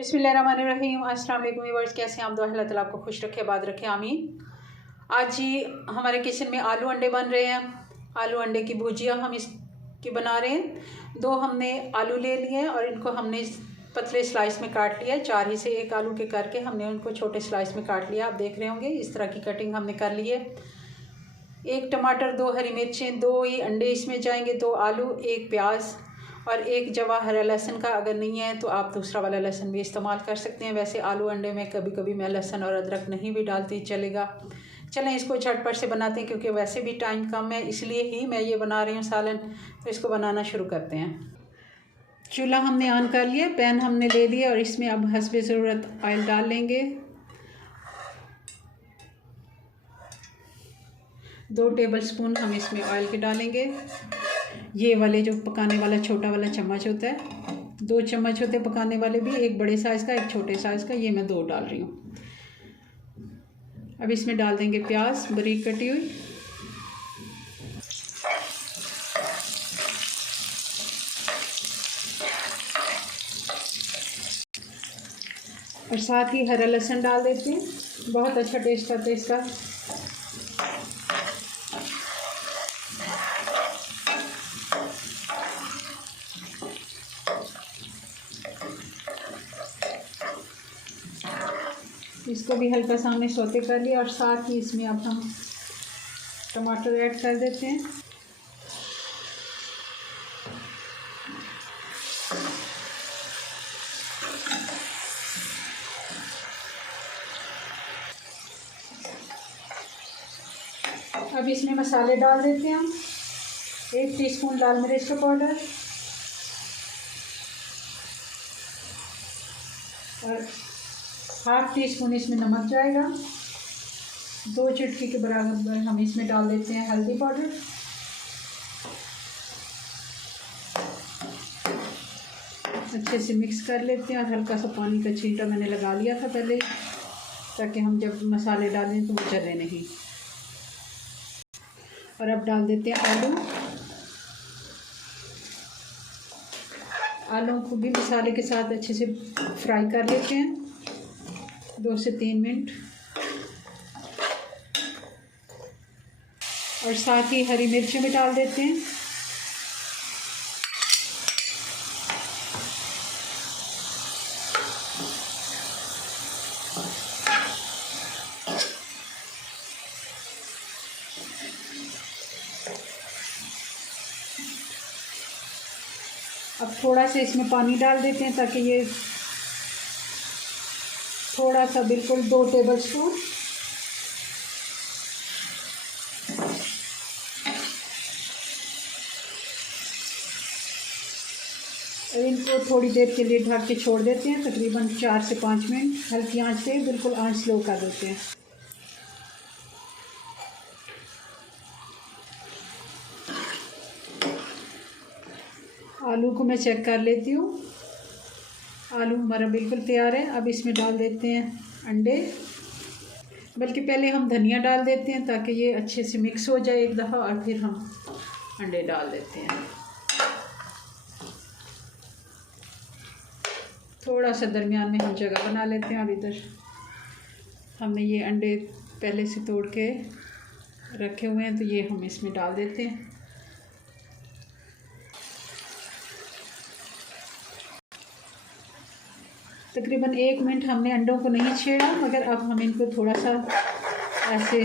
बिस्मिल्लाहिर्रहमानिर्रहीम। अस्सलाम वालेकुम व्यूअर्स, कैसे हैं आप? दुआ है अल्लाह ताला आपको खुश रखे, आबाद रखे, आमीन। आज जी हमारे किचन में आलू अंडे बन रहे हैं। आलू अंडे की भुजिया हम इसकी बना रहे हैं। 2 हमने आलू ले लिए हैं और इनको हमने पतले स्लाइस में काट लिया है। 4 ही से 1 आलू के करके हमने उनको छोटे स्लाइस में काट लिया। आप देख रहे होंगे इस तरह की कटिंग हमने कर ली है। 1 टमाटर, 2 हरी मिर्चें, 2 ही अंडे इसमें जाएंगे, 2 आलू, 1 प्याज और 1 जवा हरा लहसुन का। अगर नहीं है तो आप दूसरा वाला लहसुन भी इस्तेमाल कर सकते हैं। वैसे आलू अंडे में कभी कभी मैं लहसुन और अदरक नहीं भी डालती, चलेगा। चलें इसको झटपट से बनाते हैं, क्योंकि वैसे भी टाइम कम है, इसलिए ही मैं ये बना रही हूँ सालन। तो इसको बनाना शुरू करते हैं। चूल्हा हमने ऑन कर लिया, पैन हमने ले लिया और इसमें अब हस्बे ज़रूरत ऑयल डाल लेंगे। 2 टेबलस्पून हम इसमें ऑयल के डालेंगे। ये वाले जो पकाने वाला छोटा वाला चम्मच होता है, 2 चम्मच होते हैं पकाने वाले भी, 1 बड़े साइज़ का, 1 छोटे साइज़ का, ये मैं 2 डाल रही हूँ। अब इसमें डाल देंगे प्याज बारीक कटी हुई, और साथ ही हरा लहसुन डाल देते हैं। बहुत अच्छा टेस्ट आता है इसका। इसको भी हल्का सा हमने सौते कर लिया और साथ ही इसमें अब हम टमाटर ऐड कर देते हैं। अब इसमें मसाले डाल देते हैं हम। 1 टीस्पून लाल मिर्च का पाउडर और 1/2 टीस्पून इसमें नमक जाएगा। 2 चुटकी के बराबर हम इसमें डाल देते हैं हल्दी पाउडर। अच्छे से मिक्स कर लेते हैं और हल्का सा पानी का छींटा मैंने लगा लिया था पहले, ताकि हम जब मसाले डालें तो वो जले नहीं। और अब डाल देते हैं आलू। आलू को भी मसाले के साथ अच्छे से फ्राई कर लेते हैं 2 से 3 मिनट। और साथ ही हरी मिर्चें भी डाल देते हैं। अब थोड़ा सा इसमें पानी डाल देते हैं, ताकि ये थोड़ा सा बिल्कुल 2 टेबलस्पून। और इनको थोड़ी देर के लिए ढक के छोड़ देते हैं, तकरीबन 4 से 5 मिनट। हल्की आंच से, बिल्कुल आंच स्लो कर देते हैं। आलू को मैं चेक कर लेती हूँ। आलू हमारा बिल्कुल तैयार है। अब इसमें डाल देते हैं अंडे, बल्कि पहले हम धनिया डाल देते हैं ताकि ये अच्छे से मिक्स हो जाए एक दफ़ा, और फिर हम अंडे डाल देते हैं। थोड़ा सा दरमियान में हम जगह बना लेते हैं। अब इधर हमने ये अंडे पहले से तोड़ के रखे हुए हैं, तो ये हम इसमें डाल देते हैं। तकरीबन 1 मिनट हमने अंडों को नहीं छेड़ा, मगर अब हम इनको थोड़ा सा ऐसे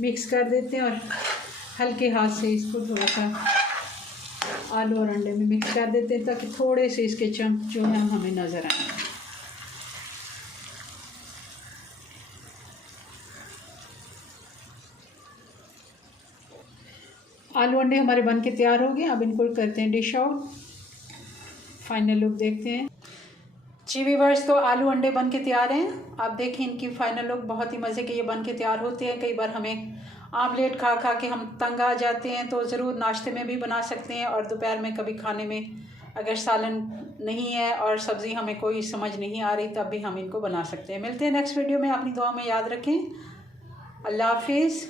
मिक्स कर देते हैं और हल्के हाथ से इसको थोड़ा सा आलू और अंडे में मिक्स कर देते हैं, ताकि थोड़े से इसके चंक जो हैं हमें नज़र आए। आलू अंडे हमारे बन के तैयार हो गए। अब इनको करते हैं डिश आउट। फाइनल लुक देखते हैं। जी व्यूअर्स, तो आलू अंडे बन के तैयार हैं। आप देखें इनकी फाइनल लुक, बहुत ही मज़े के ये बन के तैयार होते हैं। कई बार हमें आमलेट खा खा के हम तंग आ जाते हैं, तो ज़रूर नाश्ते में भी बना सकते हैं। और दोपहर में कभी खाने में अगर सालन नहीं है और सब्ज़ी हमें कोई समझ नहीं आ रही, तब भी हम इनको बना सकते हैं। मिलते हैं नेक्स्ट वीडियो में। अपनी दुआ में याद रखें। अल्लाह हाफिज़।